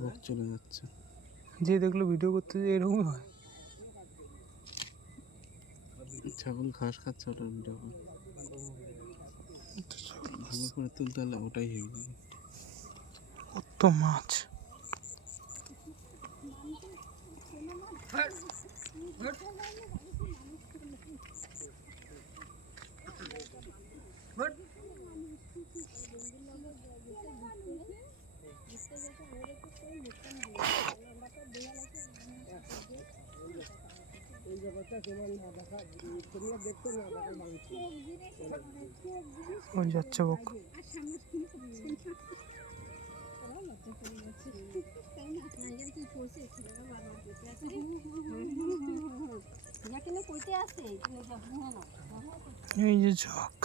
বক চলে যাচ্ছে, যে দেখলো ভিডিও করতে যে এরকমই হয়। ছাগল ঘাস খাচ্ছে, ওটা ভিডিও করে ভালো করে তুলতে হলে ওটাই হেভি লাগে। কত মাছ! ওই যাচ্ছে বক। এই যে ঝক,